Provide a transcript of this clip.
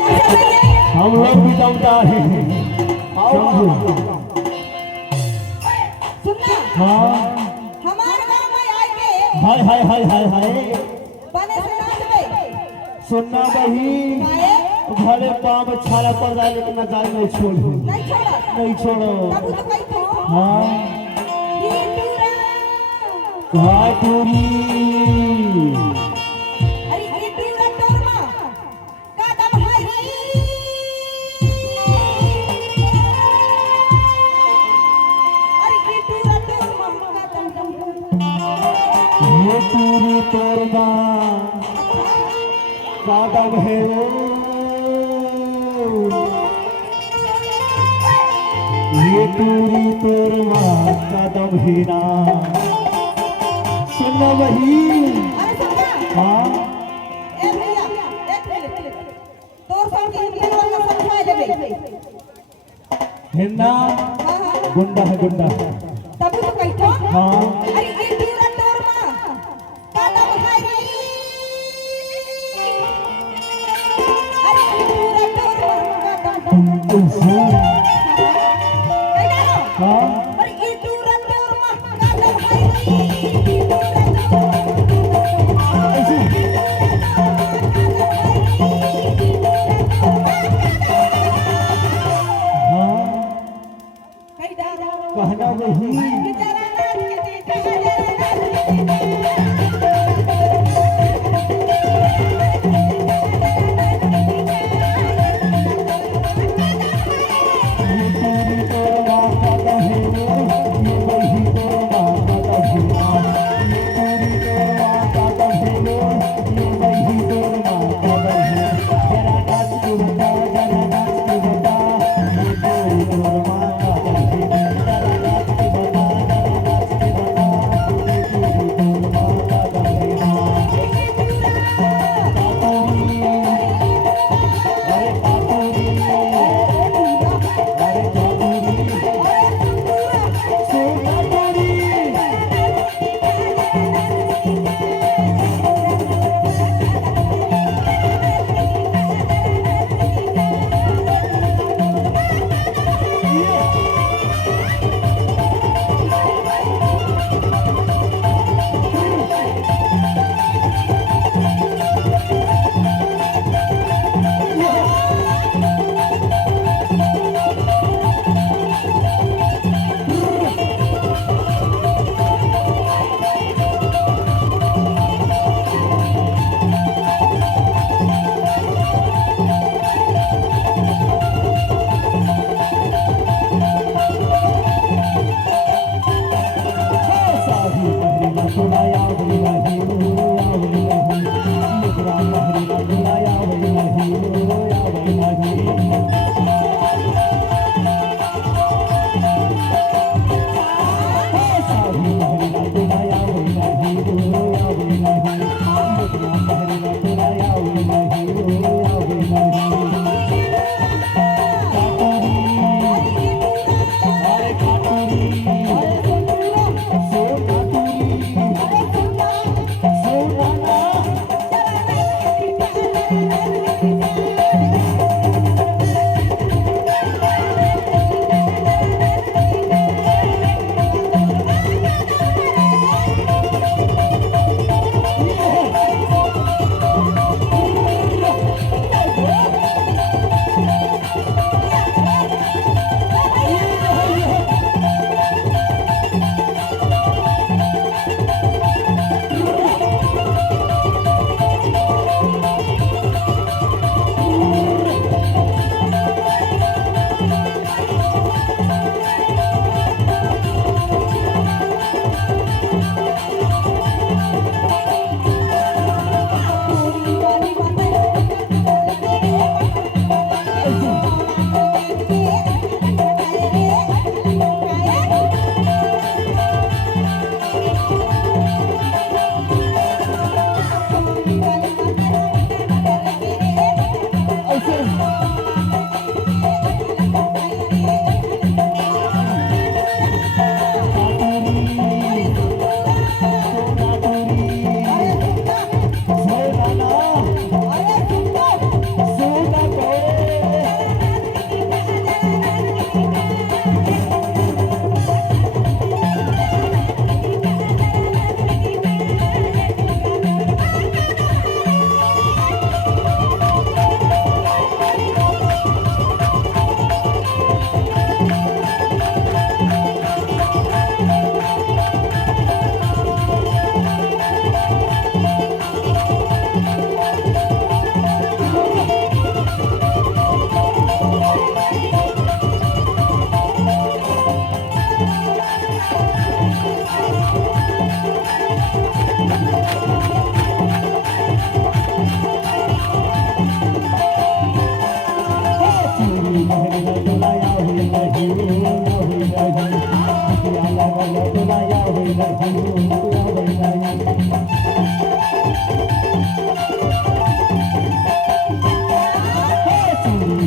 हम लोग भी दमदा है। सुनना हाँ हमारे गांव में आके हाय हाय हाय हाय हाय बने से नाच गए सुनना बही काहे भले पाँव में छाला पड़ जाए लेकिन नचाई नहीं छोड़ो नहीं छोड़ा नहीं छोड़ो। तब तो कही तो हाँ टीटूरा घाटुरी अरे टीटूरा तोरमा कदम हरी अरे टीटूरा तोरमा कदम ये पूरी तोरमा कादम है वो ये पूरी तोरमा कादम है ना सुनना वही अरे सुनना हाँ ए भैया एक मिनट तोर संग हिंदी वाला समझाए देबे हिन्ना हां हां गुंडा है गुंडा तब तो कही तो हाँ अरे टीटूरा तोरमा कदम हरी अरे टीटूरा तोरमा कदम उसे कहना हाँ अरे टीटूरा तोरमा कदम हरी ऐसे हाँ कहना वही तुरी